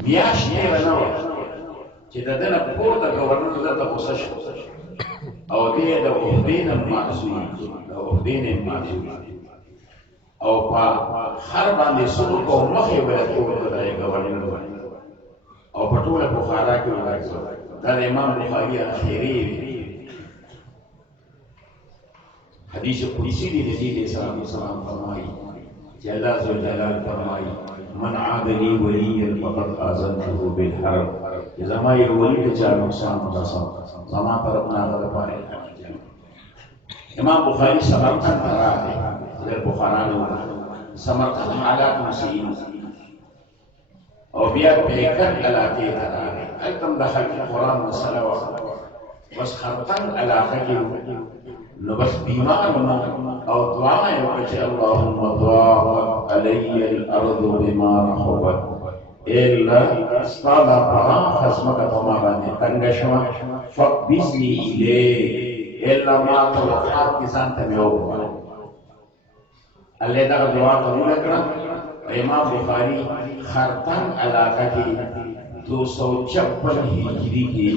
میاشتې نه وه چې د ده نه پورته ګورنر ده ته غوسه شو او دی د عهدې نه معزول د عهدې نه معزول او په هر باندې سلوک او مخې به یې پورته دی ګورنر او په ټوله بخارا کې ولاړ دا د امام بخاري اخري حدیث قدسی دی نبی علیہ السلام فرمائی کہ اللہ عز و جلال فرمائی من عاد لی ولیا فقد آذنته بالحرب کہ زمائی ولی کے چار نقصان رسا زمان پر اپنا غد پائے امام بخاری سمرقند رہا ہے اگر بخارانو سمرقند حالات مسئین او بیا پیکر علاقے ترا ہے ایتم دخل قرآن مسئلہ وقت بس خرطن علاقے کی نو بس بیمار او دعا ہے کہ اللهم ضاقت علی الارض بما رحبت اے اللہ استادا پرا خصمت تمہارا تنگ شما فقبضنی الی اے اللہ ما توقعات کسان تمیو اللہ دا دعا قبول کرا امام بخاری خرطن علاقہ کی 256 ہجری کی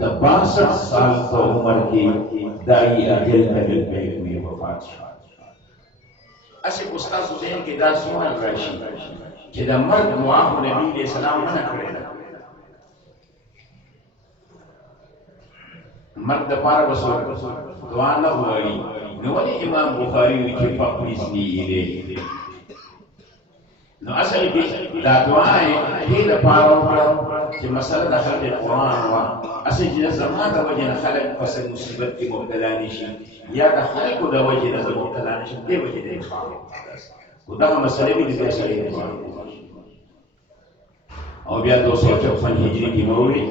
62 سال تو عمر کی دائی اجل تجل بیگ میں وفات شد اسے استاد حسین کی دا سوال راشی کہ دا مرد دعا کو نبی علیہ السلام منع کرے مرد دا پارا بسور دعا نہ ہوئی نوالی امام بخاری کی فقبضنی الی نو اصل کی دا دعا ہے یہ دا پارا کہ مسئلہ دا خلق قرآن ہوا اصل کی زمان دا وجہ خلق فصل مصیبت کی مبتلا نشی یا دا خلق دا وجہ دا مبتلا نشی دے وجہ دے اخوان دا مسئلہ بھی دے سرے اور بیا 256 ہجری کی موری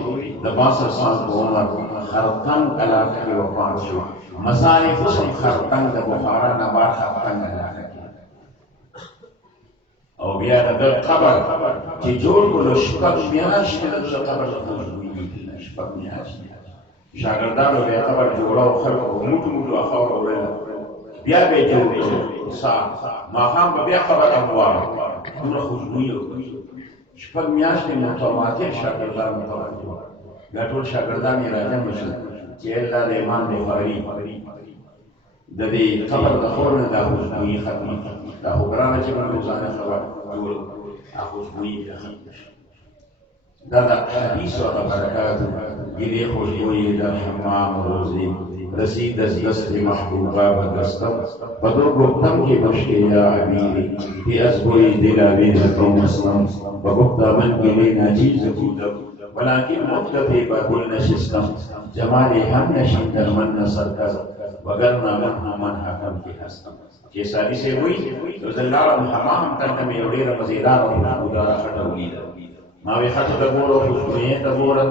دا 62 سال کو عمر خرطن علاقہ کی وفات شو مصالح حسن خرطن دا بخارا نبار خرطن علاقہ کی او بیا دا قبر چی جوڑ کو لو شپک میاش میں دا قبر خوشبوئی شپک میاش شاگردانو بیا قبر جوڑا و خلق و موٹو موٹو اخور و ریلا بیا بے جوڑ سا ماہام بیا قبر اموار دورا خوشبوئی شپک میاش میں متواتر شاگردان متواتر بیا طول شاگردان راجم مشن چی اللہ دا امام بخاری دا دی قبر دا خورن دا خوشبوئی ختمی دا خوبرانا چی من روزانه خبر دور خوشبوئی ختم دا حدیث و برکات گلی خوشبوئی دا حمام روزی رسید از دست محبوبا و دستم بدو گفتم کی مشکی یا عبیری بی از بوی دلاوی زکو مسلم و گفتا من گلی ناجیز بودم ولیکن مطلبی با گل نشستم جمالی هم نشین در من نصر کر وگرنا من حکم کی هستم کہ ساری سے ہوئی تو زلال حمام کرتا میں اوڑیر مزیدار و خودارا خطا ہوگیدہ ماوی خطا تبورو خوشبوئیں تبورا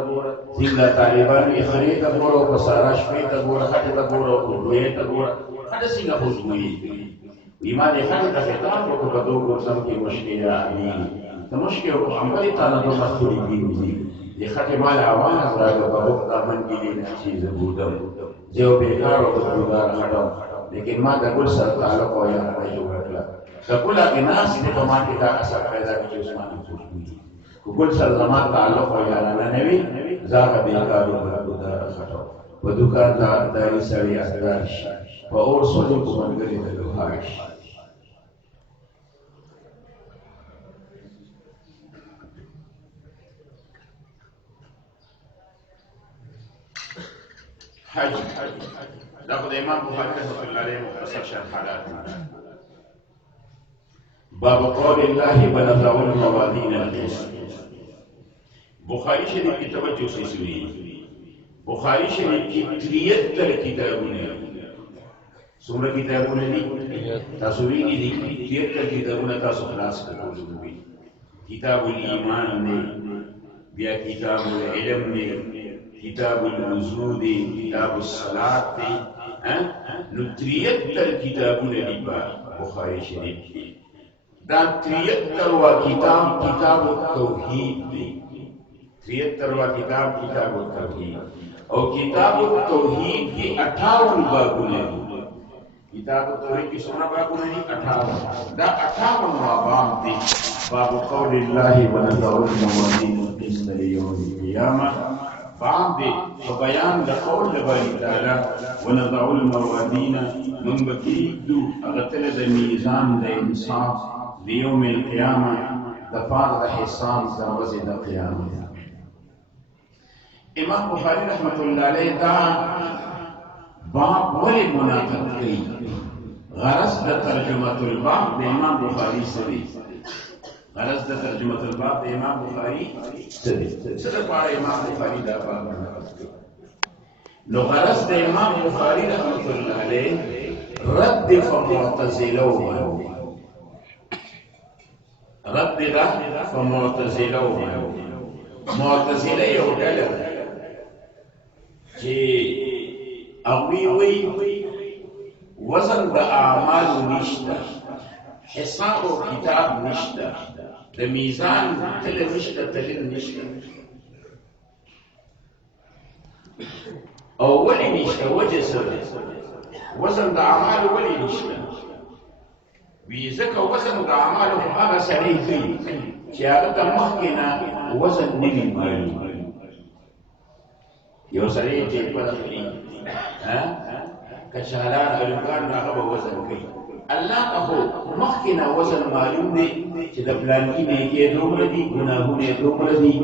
زندہ طالبان اخری تبورو کسارا شپی تبورا خطا تبورو خوشبوئیں تبورا خطا سنگا خوشبوئیں ایمان خطا تخطان کو کدو گرزم کی مشکل آمین تو مشکل کو عملی تانا دو مخوری بیوزی یہ خطا مال عواز راگا بہتا من گلی نچیز بودم جو بیکار و خودارا خطا لیکن ما دا گل سر تعلق و یا رجو رکلا دا گل آگے ناسی دے پماتی دا اثر پیدا کی جو اسمانی خوشبوئی گل سر زمان تعلق و یا رنوی زاغ بیکارو برکو دار خطو و دکان داری سوی اقدارش و اور سوزو کو منگری دلو خارش حج لقد امام بخاری رحمۃ اللہ علیہ مختصر شرح حالات باب قول اللہ ونضع الموازین القسط بخاری شریف کی توجہ سے سنیے بخاری شریف کی 73 کتابوں نے سورہ کتابوں نے تصویر کی 73 کتابوں نے تاسو خلاص کړو کتاب الایمان نے بیا کتاب العلم نے کتاب الوضو دی کتاب الصلاة دی نو 73 کتابوں نے لکھا بخاری شریف کی دا 73واں کتاب کتاب التوحید دی 73واں کتاب کتاب التوحید اور کتاب التوحید کی 58 بابوں نے کتاب التوحید کی 16 بابوں نے 58 دا 58 باب دی باب قول الله ونضع الموازين القسط ليوم القيامة. باب دي وبيان لقول لباري تعالى ونضع الموازين من بكيدو أغتل ذا ميزان ذا إنصاف ليوم القيامة دفار ذا حساب ذا وزد قيامة. امام بخاری رحمت الله علیه دا باب ولی مناقض کړي. غرض د ترجمه الباب د امام بخاری سره غرض د ترجمه الباب د امام بخاری سره په امام بخاری دا باب مناقض کړي. نو غرض د امام بخاری رحمت الله علیه رد فمعتزله رد فمعتزله معتزله یو ډله چې اوی وی وزن د اعمال نشته، حساب او کتاب نشته، د میزان تل نشته، تل نشته. او ولی نشته؟ وجه سره وزن د اعمال ولی نشته؟ وی ځکه وزن د اعمال هغه سړی کوي چې هغه د مخکې نه وزن نه وي معلوم. یو سړی چې په داخلي کچالان الګان هغه به وزن کوي. الله ته مخکې نه وزن معلوم دی چې د فلاني نیکۍ دومره دي، ګناهونه دومره دي،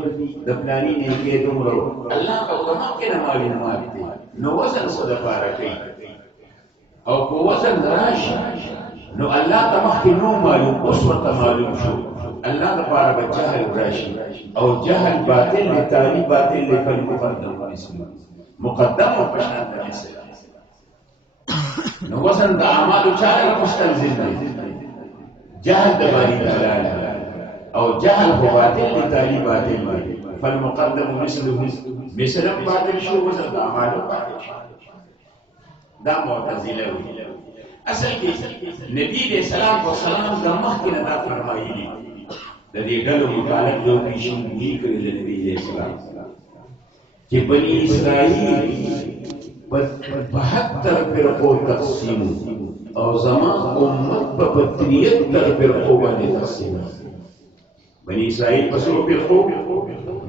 د فلاني نیکۍ دومره. الله ته مخکې نه معلومات دي. نو وزن څه دپاره کوي؟ او په وزن راشي نو الله ته مخکې نو معلوم، اوس ورته معلوم شو. الله دپاره به جهل راشي او جهل باطل دی، تعریف باطل دی. فالمقدم مقدم او پشان د مثل نو وزن د اعمالو چاره مستلزم دی. جهل د باری تعالی او جهل خو باطل دی، تعریف باطل دی. فالمقدم مثل باطل شو، وزن د اعمالو باطل شو. دا معتزله وی. اصل کې نبی علیہ السلام د مخکې نه دا فرمایلي. د دې ډلو متعلق یو پیشنګویي کړې د نبی علیہ السلام چې بني اسرائیل په 72 فرقو تقسیم او زما امت په 73 فرقو باندې تقسیم. بني اسرائیل په څو فرقو؟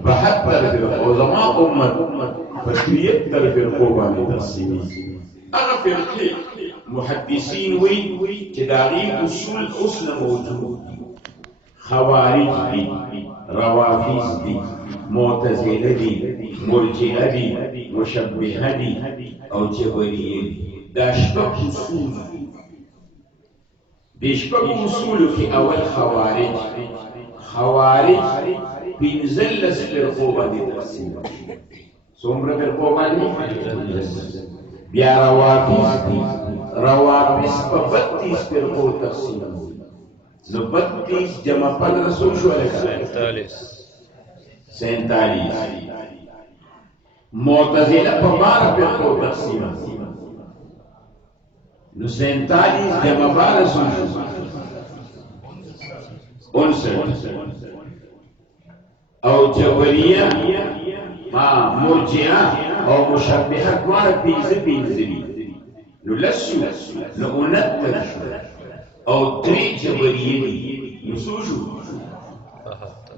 72 فرقو او زما امت په 73 فرقو باندې تقسیم. هغه فرقې محدثین وی چې د هغې اصول اوس نه موجود دي. خوارج دي، روافض دي، معتزله دي، مرجئه دي، مشبهه دي او جبریه دي. دا شپږ اصول دي. د شپږو اصولو کې اول خوارج 15 فرقو باندې تقسیم. څومره فرقو باندې؟ بیا روافض دي، روافض په 32 فرقو تقسیم. نو 32 جمع 15 شو لکه 47. معتزله په 12 فرقو تقسیم. نو 47 جمع 12 شو 59. او جبریه مرجئه او مشبهه دواړه 15 نو لسو نو 69 او 3 جبریه دي نو څو شو؟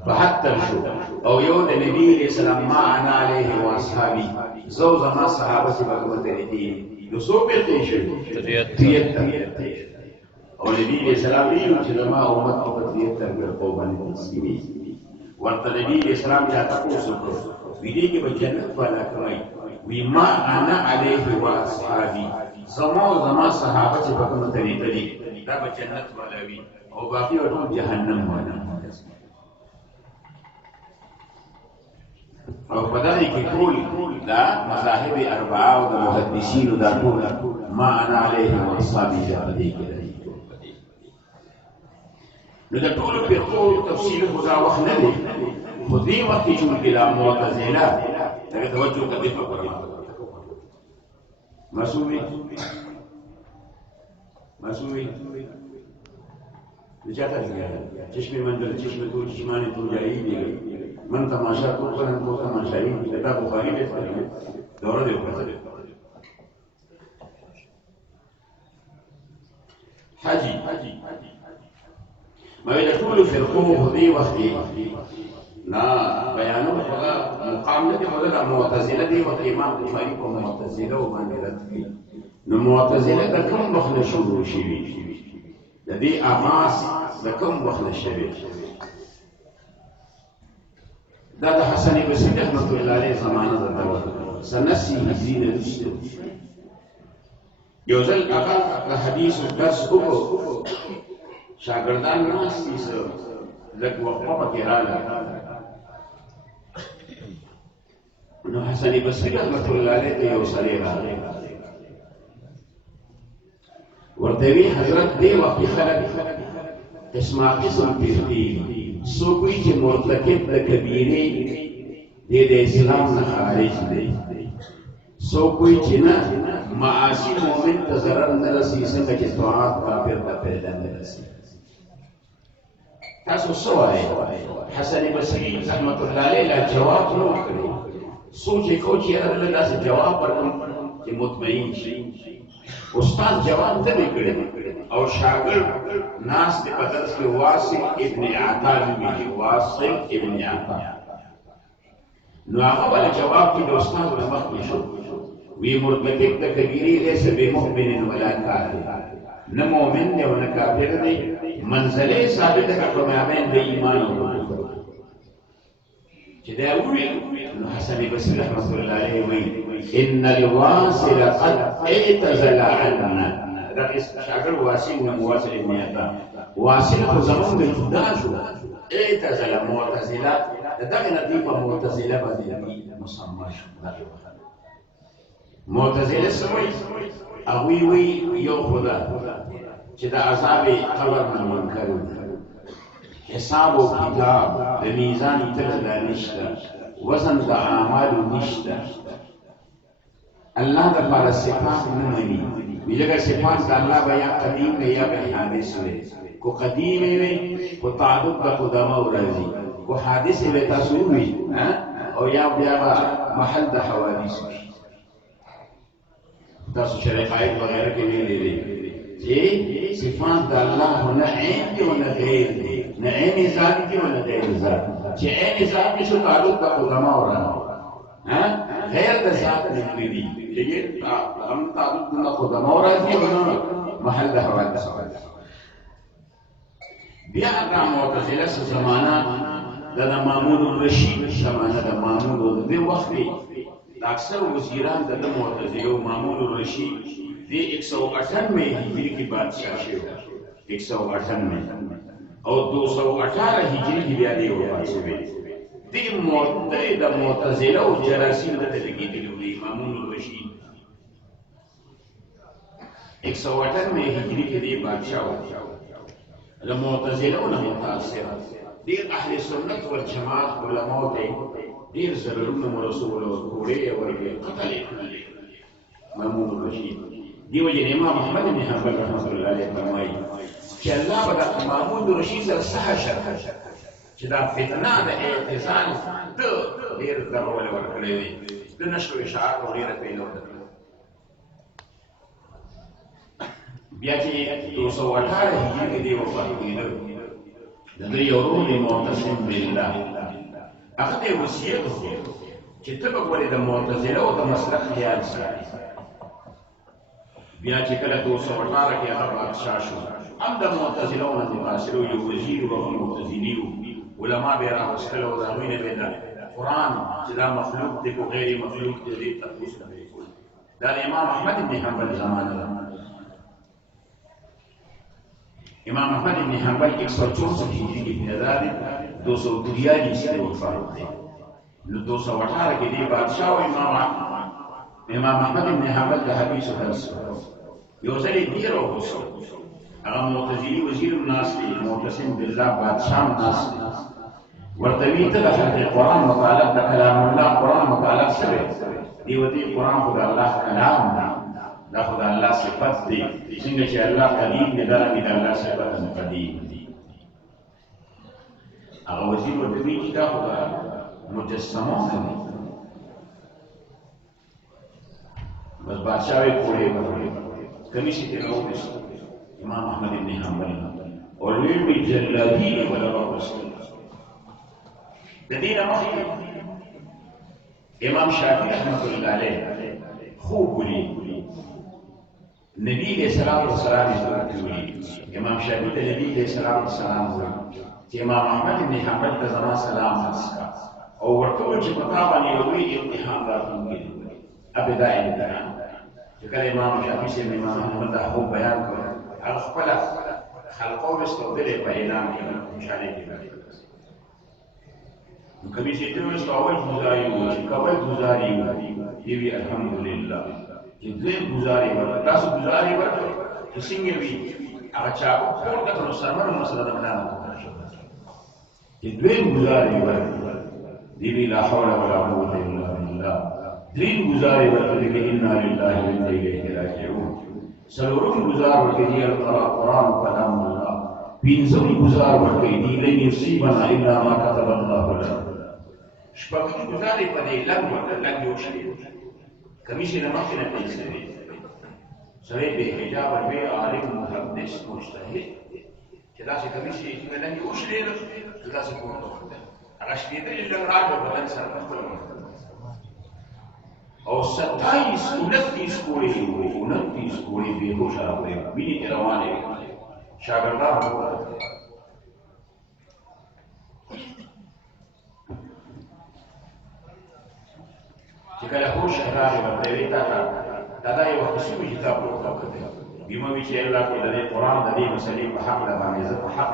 72 شو. او یو د نبی علیہ السلام ما انا علیه و اصحابی زو زما صحابه چې هغه طریقې نو څو پېښې شو؟ 73. او نبی علیہ السلام ویلو چې زما امت په 73 فرقو باندې تقسیمېږي. ورته نبی علیہ السلام چا تاسو وکړو ویلې کې به جنت والا کوي. وی ما انا علیه و اصحابی زما صحابه چې په کومه طریقه دي دا به جنت والا وي او باقي ټول جهنم والا. او په دغه کې ټول دا مذاهب اربعه او د محدثینو دا ټول ما انا علیه و اصحابی دا دي. نو د ټولو فرقو تفصیل خو دا وخت نه دی، خو دې وخت کې جوړ کړي معتزله. دغه توجه ته دې وکړئ. مسوي جاتا گیا چشم منزل چشم تو چشمانے تو جائی بھی گئی من تماشا تو پر ہم کو تماشائی کتاب بخاری میں دورہ دے اوپر حاجی ما د ټولو فرقو په دې وخت کې نا بیانونه خدا مقام نه دی خدا معتزله دی وخت امام بخاری په معتزله باندې رد کړي نو معتزله د کوم وخت نه شروع شوي د دې آغاز د کوم وخت نه شوي دا د حسن بصری رحمت الله علیه زمانه د دور سنسی هجری نه رسېدو یو ځل هغه د حدیث درس وکړو شاګردان ناست دي څه لږ وقفه پکې راغله نو حسن بصری رحمت الله علیه ته یو سړی راغی ورته وی حضرت دې وخت خلک قسمه قسم پیږي څوک وایي چې مرتکب د کبیرې دی د اسلام نه خارج دی څوک وایي چې نه معاصي مؤمن ته ضرر نه رسي څنګه چې طاعت کافر ته پیدا نه رسي تاسو څه وایئ حسن بصري رحمت الله علیه لا جواب نه ورکړی سوچ یې کو چې یاره دلته داسې جواب ورکړم چې مطمئن شي استاد جواب نه دی کړی او شاګرد ناس د بدرس کې واصل ابن عطا نومېږي واصل ابن عطا نو هغه بل جواب کې د استاد نه مخکې شو وی مرتکب د کبیرې لیس بمؤمن ولا کافر نه مؤمن دی او نه کافر دی منزله ثابته کړه مابین د ایمان او کفر چې دا ویل نو حسن بصری رحمت الله علیه وی ان الواصل قد اعتزل عنا دا شاګرد واصل نه مواصل ابن عطا واصل خو زمون د جدا شو اعتزل معتزله دغه ندی په معتزله باندې مسمى شو معتزله سوي هغوی وی یو خدا چې د عذاب قبر نه منکر حساب او کتاب د میزان تل نشته وزن د اعمال نشته الله د پر صفات نه مني ویلګه صفات د الله بیا قدیم نه یا به حادث وي کو قدیم وي کو تعدد د قدامه او راځي کو حادث وي تاسو وي او یا بیا محل د حوادث تاسو شریعت وغیرہ کې ویلې دي چې صفات د الله نه عین دي او نه غیر دي نه عین ذات دي او نه غیر ذات چې عین ذات نشو تعلق د قدامه او راځي غیر د ذات نه دي چې هم تعلق د قدامه او راځي او نه محل د حوادث بیا د معتزله زمانہ د مامون الرشید زمانہ د مامون د وخت اکثر وزیران د معتزله مامون الرشید د 198 هجری کی بادشاہ شو 198 او 218 هجری کی بیا دی وفات شوی د معتزله او جراثیم د لګیدلی مامون الرشید 198 هجری کی دی بادشاہ و د معتزله او متاثر دیر اهل سنت والجماعت علماء ته دیر ضرورونه رسول او کوړې ورګه قتل کړل مامون الرشید دیو جن امام محمد بن حنبل رحمۃ اللہ علیہ فرمایي چې الله به د مامون الرشید سره صحه شرح چې دا فتنه د اعتزال د ډیر ضرور ورکړې دي د نشو اشاعت او ډیره پیلو بیا چې 218 هجری دی وفات کړل د دې یو روح معتصم بالله هغه د وصیت چې ته به ولې د معتزله او د مسلک خیال ساتي بیا چې کله 218 کې هغه بادشاہ شو هم د معتزله او د متاثرو یو وزیر او معتزلی علماء به راوستل او دا وینه به دا قرآن چې دا مخلوق دی او غیر مخلوق دی دې تفصیل نه وکړي دا امام احمد بن حنبل زمانه ده امام احمد بن حنبل 164 هجری کی پیدا دی 243 سے وفات دی نو 218 کې دی بادشاہ او امام احمد بن حنبل د حدیث درس یو ځلې دی راوښو هغه معتزلی وزیر الناس دی معتصم بالله بادشاہ الناس دی ورته وی ته د قرآن مطالعه د کلام الله قرآن مطالعه سره دی وتی قرآن خدای الله کلام دی دا خدای الله صفات دی څنګه چې الله قدیم دی دا د الله صفات قدیم دی هغه وزیر ورته وی چې دا خدای مجسمه دی بس بادشاہ کوړې کمیشي ته راوښو امام احمد بن حنبل والويل بالجلادين ولا رسول الذين مخي امام شافعي رحمه الله عليه خوب لي النبي عليه الصلاه والسلام يقول امام شافعي النبي عليه الصلاه والسلام امام احمد بن حنبل زمان سلام حسكا او ورتول چې پتا باندې وی امتحان راځي ابدا امتحان چې کله امام شافعي سي امام احمد دا خوب بیان کړ هغه خپل خلقو مستقبل په اعلان کې مشاهده کوي نو کبي چې ته وایې اول گزاري و چې کول گزاري و دی الحمدلله چې دې گزاري و تاسو گزاري و چې څنګه وي هغه چا په ټول کتو سره مسله ده نه چې دې گزاري و دی لا حول ولا قوه الا بالله دې گزاري و چې انا لله وانا الیه راجعون سلورم گزار ورکړي القرآن کلام الله پینځم گزار ورکړي دی لن یصيبنا الا ما كتب الله لنا شپږم گزارې په دې لږ یو شی کمیشن مخکې نه پیسې دی سړی به حجاب وي عالم محدث مجتهد چې داسې کمیشن چې نه یو شی دی داسې کوو هغه شپې دې لږ راځي په بدن سره خپل او 27 کوړي به هوښ راوړي ویني چې روانې شاګردان چې کله هوښ راغی ورته وی تا دا یو حسوي کتاب وکړه بیمه وی چې الله کو د قرآن د دې مسلې په حق باندې زه په حق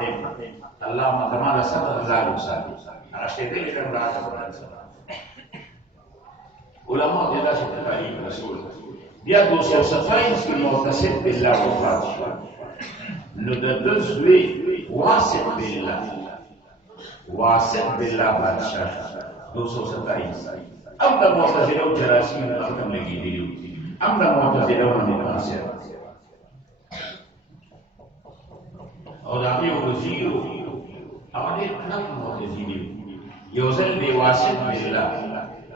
الله ما زمانه سره زال وساتي هغه شی دې کوم راځي علماء دې داسې تعلیم رسول بیا 227 کې معتصم بالله وفات شو نو د دې زوی واسع بالله بادشاہ 227 ام د معتزله او جراسیم ختم لګي دي ام د معتزله او مناصر او دا یو وزیر هغه دې نه معتزله یو ځل دی واسع بالله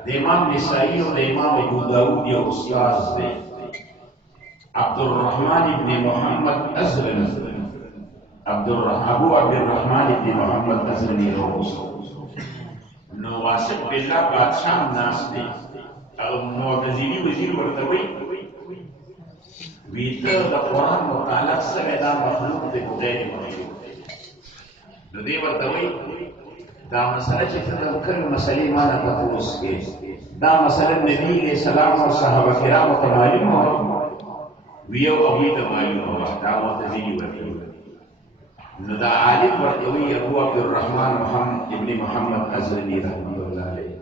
د امام نسائی او د امام ابو داود یو استاد دی عبدالرحمن ابن محمد ازرنی ابو عبدالرحمن ابن محمد ازرنی نو واسط بالله بادشاہ ناس دی او معتزلی وزیر ورته وی ته د قرآن مطالعه سره دا مخلوق دی خدای مخلوق نو دی ورته وی دا مسله چې ته کوم مسلې ما نه تاسو کې دا مسله نبی علیہ السلام او صحابه کرام ته معلوم و ویو او دې معلوم و دا معتزلی ورته نو دا عالم ورته وی ابو عبدالرحمن ابن محمد ازرنی رحمه الله علیه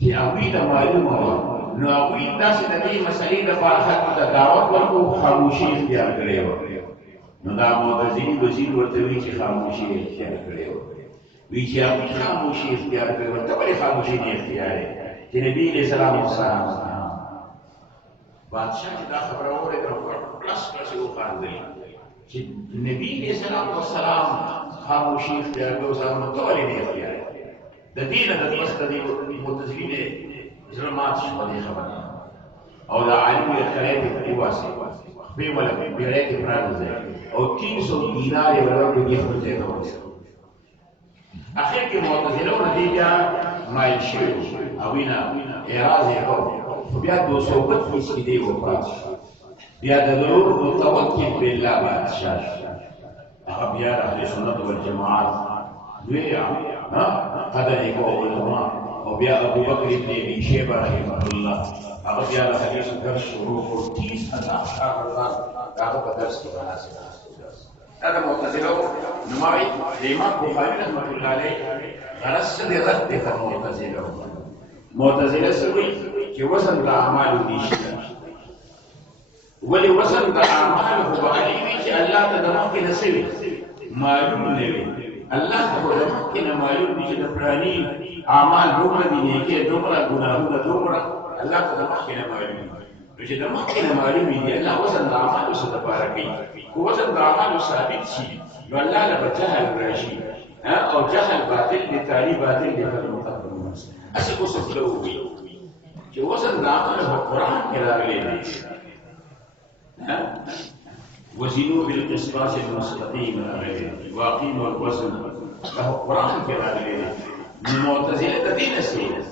چې او دې معلوم و نو او دې داسې د دې مسلې د فارغت د دعوت ورکو خاموشي اختیار کړې و نو دا معتزلی وزیر ورته وی چې خاموشي اختیار کړې و وی چې هغه خاموشي اختیار کړي ورته ولې خاموشي نه اختیار چې نبی علیہ السلام وسلام بادشاہ دا خبره وره تر پلس یو خاندي چې نبی علیہ السلام وسلام خاموشي اختیار کړي او ځان ته ولې نه اختیار د دې نه د مستدی متزلین ظلمات شو دې خبره او دا عالم یې خلای په واسه په ولا په بیره کې پراته او 300 دینار یې ورکړي په دې ته اخر کې معتزله او دې بیا مایل شوی او وینا اعراض یې وکړ بیا 232 کې دی وفات بیا د ضرور متوکل بالله بادشاہ هغه بیا اهل سنت والجماعت دوی قدر یې کو علماء او بیا ابو بکر ابن ابي شيبه رحمه الله هغه بیا د حدیث درس شروع کړ 30000 شاګردان هغه په درس کې حاصل هذا معتزله نماوي الامام بخاري رحمه الله عليه غرس دي رد في معتزله سوي چې وزن د اعمال دي ولي وزن د اعمال هو علمي چې الله ته د مخکې نسوي معلوم نه وي الله ته د مخکې معلوم دي چې د پراني اعمال دومره دي نه کې دومره ګناهونه دومره الله ته د مخکې معلوم چې د مخکې معلوم دي الله وزن د اعمال سره لپاره کوي وزن د اعمال ثابت شي نو الله له جهل راشي او جهل باطل دي تعریف باطل دي په مقدمه اسه کو څه کوي چې وزن د اعمال په قران کې راغلي دي وزنوا بالقسطاس المستقيم واقيموا الوزن له قرآن في هذا المعتزلة دين السيد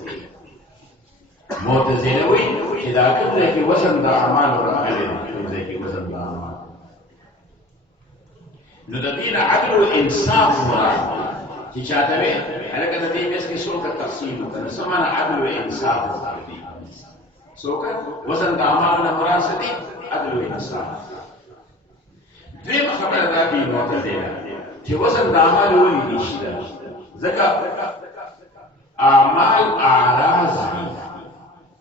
معتزلة وين إذا كنت لك وزن دا أعمال ورحمة كنت لك وزن دا أعمال ندين عدل وإنصاف ورحمة تشاتبه أنا كنت دين بس كسوك التقسيم نسمى عدل وإنصاف سوك وزن دا أعمال مراسدي عدل وإنصاف دریم خبر دا دی معتزله چې وزن د اعمال ولې نشي دا ځکه اعمال اعراض دي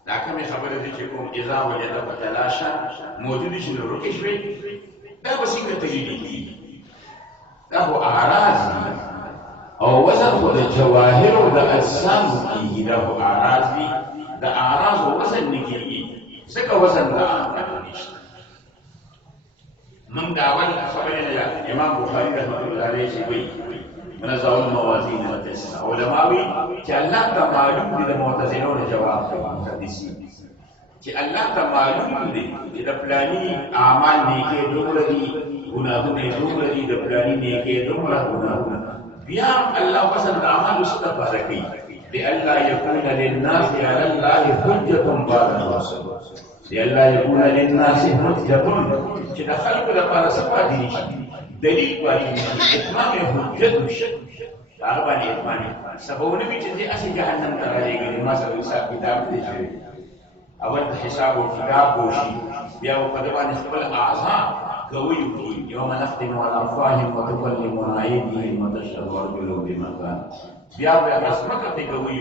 دا کومه خبره دي چې کوم اذا وجد فتلاشا موجود شي نو رکه شوي دا وسیله تجلیدي دا هو اعراض دي او وزن خو د جواهر او د اجسام کیږي دا هو اعراض دي د اعراض وزن نه کیږي ځکه وزن د اعمال نشي من دعوان خبرنا امام بخاري رحمه الله عليه سيوي من زاول الموازين والتسع علماوي كي الله تعالى دي المعتزلون جواب محدثين كي الله تعالى دي اذا فلاني اعمال نيكي دومري غناهونه دومري ده فلاني نيكي دومره غناهونه بيا الله وسن اعمال استباركي لئلا يكون للناس على الله حجة بعد الرسل لئلا يكون للناس حجة چې د خلکو لپاره څه پاتې نشي دلیل پاتې نشي اتمام حجت نشي هغه باندې اتمام سببونه وي چې داسې جهنم ته راځي ما سره حساب کتاب دي شوی اول د حساب او کتاب وشي بیا په دې باندې خپل اعضاء کوي يوم نختم على افواههم وتكلمنا ايديهم وتشهد ارجلهم بما كانوا بیا به اسمکه ته کوي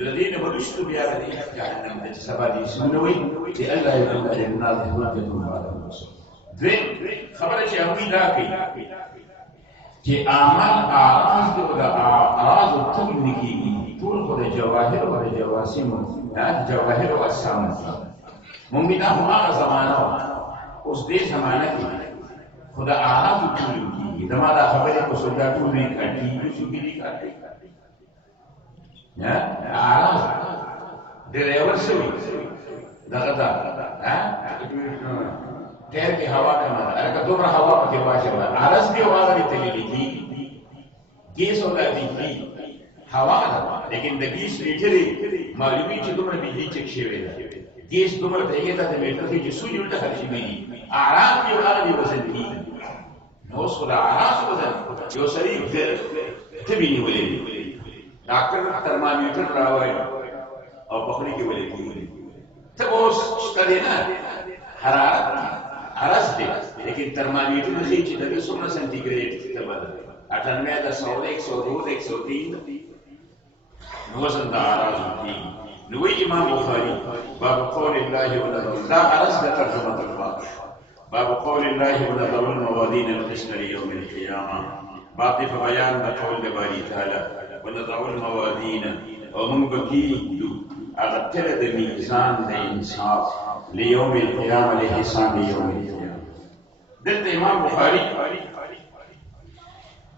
الذين بلشتوا بیا د جهنم د سبا دي سنوي چې الله يكون للناس حجة بعد الرسل دریم خبره چې هغوی دا کوي چې اعمال اعراض دي او د اعراض ټول نه کېږي ټول خو د جواهر او د جواسمو جواهر او اجسام مونږ دا هماغه زمانه وه اوس دې زمانه کې خو د اعراض ټول کېږي زما دا خبرې په سودا ټول نه کاټي څوک دې کاټي اعراض ډرایور شوي دغه دا ډېر کې هوا کمه ده هغه دومره هوا پکې واچوه عرض دی هغه دې تللی دي ګیس ولا دي هوا ده لیکن د 20 لیټرې معلومي چې دومره بجلی چک شوی ده ګیس دومره ته ته میټر کې چې سوي ولته خرج شوی دي اعراض دی هغه دې وزن دي نو څو د اعراض وزن یو سړي تبي نیولې ډاکټر ترمامیټر راوړی او په خولي کې ولې کیږي ته اوس ستړی نه حرارت عرض دی لیکن ترمامیټر د چې د 100 سنټیګریډ ته بدل 98 د 100 102 103 نو وزن د اعراض دی نو امام بخاري باب قول الله ولا دا عرض د ترجمه الباب باب قول الله ولا الموازين القسط ليوم القيامه باب په بیان د قول د باري تعالی ونضع الموازين ومن بكيد أغتر الميزان لإنصاف ليوم القيامة لحساب يوم القيامة دلت إمام بخاري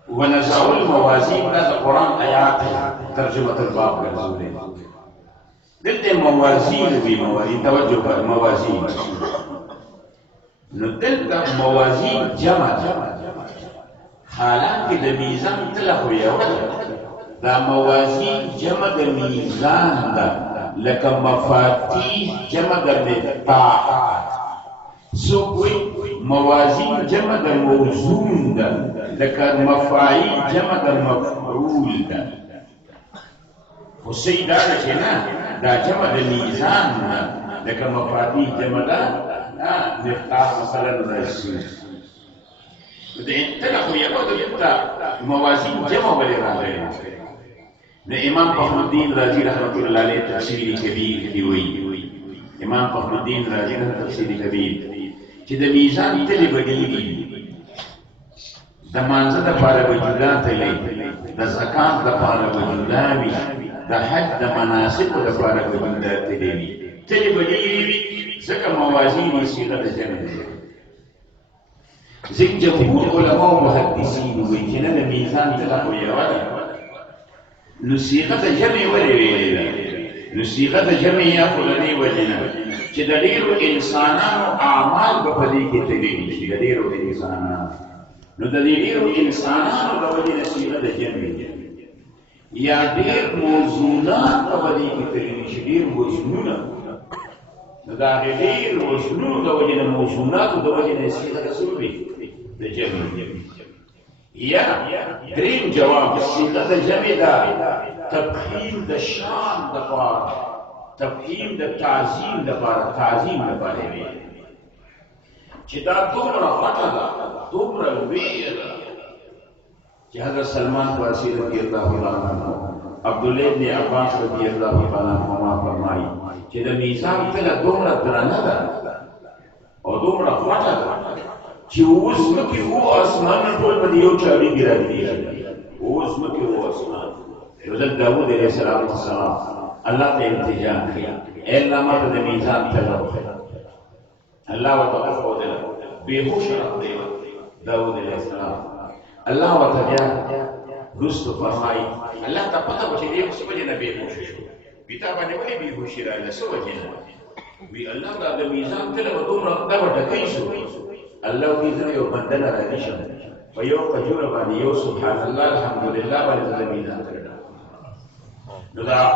ونضع الموازين هذا القرآن آيات ترجمة الباب والرسول دلت موازين بموازين توجه موازين دلت موازين جمع حالانکه د میزان تلخو یو دا موازین جمع د میزان ده لکه مفاتیح جمع د مفتاحات سوکوی موازین جمع د موزون ده لکه مفاعیل جمع د مفعول ده خو صحیح دا ده چې نه دا جمع د میزان ده لکه مفاتیح جمع ده مفتاح مثلا رسول تلخو یو د موازین جمع ولې راغلی د امام فخر الدین رازی رحمت الله علیه تفسیر کبیر دی وی امام فخر الدین رازی رحمت تفسیر کبیر چې د میزان تلې بدیږي د مانزه د پاره وجودا تلې د زکات د پاره وجودا وی د حج د مناسک د پاره وجودا تلې بدیږي ځکه موازین یې صيغه د جمع ده ځکه جمهور علما او محدثین وایي چې نه د میزان تلخو یو نو صيغه جمع ولې ویلې نو صيغه د جمع یا فلنی وجنه چې د ډیرو انسانانو اعمال په دې کې تللی شي د ډیرو انسانانو نو د ډیرو انسانانو د وجنه صيغه د جمع یا ډیر موضوعات په دې کې تللی شي ډیر وزنونه نو دا ډیر وزنونو د وجنه موضوعات د وجنه صيغه د سوري د جمع یا دریم جواب صيغه د جمع دا تفخیم د شان د پاره تفخیم د تعظیم د پاره تعظیم د پاره وي چې دا دومره غټه ده دومره لویه ده چې حضرت سلمان فارسی رضی الله تعالی عنہ عبد الله بن عباس رضی الله تعالی عنهما فرمایي چې د میزان تل دومره درنه ده او دومره غټه ده چې اوس مکه هو اسمان ټول په یو چاري ګرځي اوس مکه هو اسمان حضرت داود علیہ السلام اللہ نے التجا کیا اے اللہ مت د میزان تلو اللہ وتعالى دل بیهوش رکھ دے داود علیہ السلام اللہ وتعالى رست فرمائی اللہ تا پتہ وچ دې څه وجه نه بیهوش شو پیتا باندې ولی بیهوش را لسه وجه نه وی الله دا د میزان تلو دومره دا وټکای شو الله دې زه یو بدل را نشم په یو کجوره باندې یو سبحان الله الحمدلله باندې د میزان تلو ندا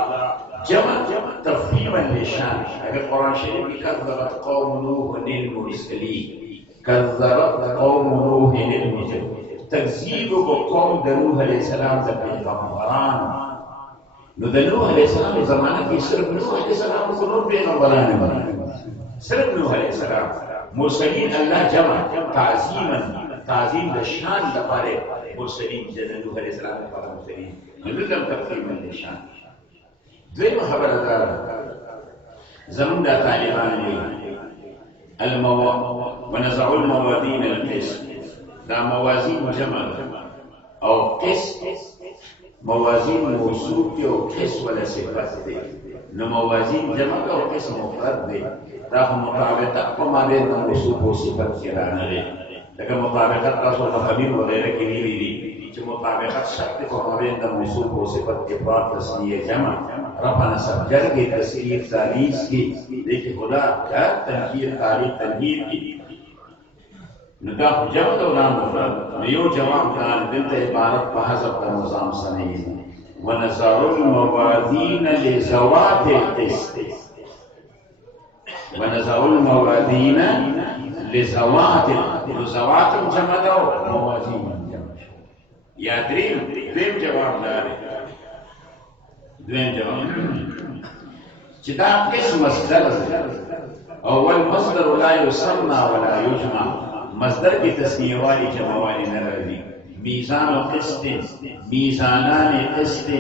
جمع تفخيما للشان في القرآن الشريف كذبت قوم نوح للمرسلين كذبت قوم نوح للمرسلين تكذيب قوم نوح عليه السلام ذا پیغمبران نو د نوح عليه السلام زمانه کې صرف نوح عليه السلام کو نور پیغمبران صرف نوح عليه السلام مرسلين الله جمع تعظيم الشان لپاره مرسلين جن نوح عليه السلام لپاره مرسلين نلزم تفخيما للشان دویم خبره ده زمون دا طالبان دي ونزع الموازين القسط دا موازين جمع او قسط موازين موصوف دي او قسط ولا صفات دي نو موازين جمع او قسط مفرد دي دا مطابقت په مابین د موصوف او صفات کې راغلي لکه مطابقت تاسو په خبير وغيرها کې ویلي دي چې مطابقت شرط په مابین د موصوف او صفات کې بعد تسنیه جمع رفع نصب جر کی تسکیر تالیس کی لیکن خدا کیا تنکیر تاریخ تنگیر کی ندا جمع دوران مفرد نیو جواب دان دلتا عبارت بحضب کا نظام سنئی ونظر الموازین لزوات القسط ونظر الموازین لزوات زوات جمع دو موازین جمع یا دریم جواب دار دوين جواب چې دا قسم مصدر اول مصدر لا يسمى ولا يجمع مصدر کی تسمیه والی جمع والی نه راځي میزان او قسط میزانان قسط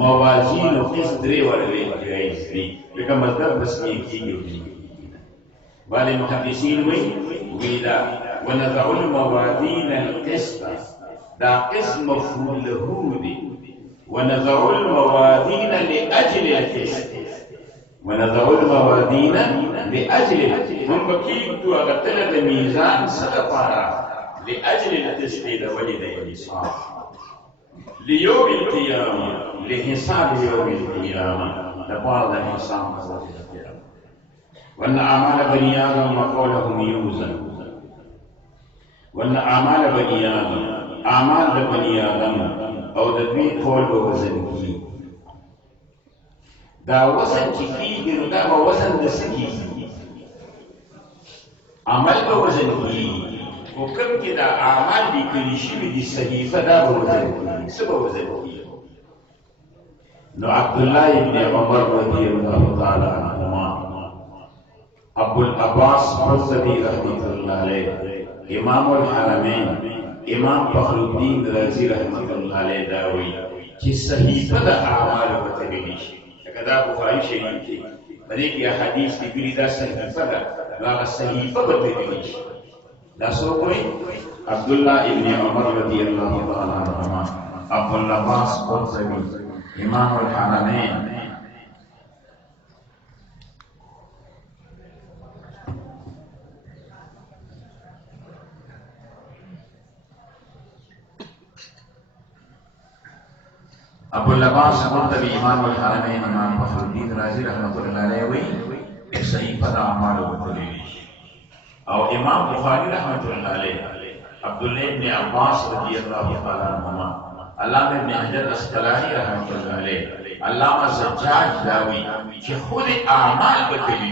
موازین او قسط درې ورلې جایز دي لکه مصدر تسمیه کیږي والی محدثین وی دا ونضع الموازین القسط دا قسم مفعول له دی ونضع الموازين لأجل القسط ونضع الموازين لأجل هم بكيتو أغتل الميزان سلطارا لأجل القسط لوجد الإنصاف ليوم القيامة لحساب يوم القيامة لبعض الحساب وأن أعمال بني آدم وقولهم يوزن وأن أعمال بني آدم أعمال بني آدم او د دوی ټول به وزن کیږي دا وزن چې کیږي نو دا به وزن د څه کیږي عمل به وزن کیږي خو کوم چې دا اعمال لیکلي شوي دي صحیفه دا به وزن کیږي څه به وزن کیږي نو عبدالله ابن عمر رضی الله تعالی عنهما ابو العباس برزبی رحمت الله علیه امام الحرمین امام فخر الدین رازی رحمت الله علیه داوی چې صحیفه د اعمال وتللی شي لکه دا بخاری شریف کې باندې کې حدیث دی دا صحیفه ده دا صحیفه وتللی شي دا څوک وایي عبد الله ابن عمر رضی الله تعالی عنهما ابو العباس قرطبی امام الحرمین ابو العباس مرتبی امام الحرمین امام فخر الدین رازی رحمت اللہ علیہ وی صحیفہ دا اعمال وکلیلی او امام بخاری رحمت اللہ علیہ عبداللہ ابن عباس رضی اللہ تعالیٰ عنہما علامہ ابن حجر اسقلانی رحمت اللہ علیہ علامہ زجاج داوی کہ خود اعمال بکلی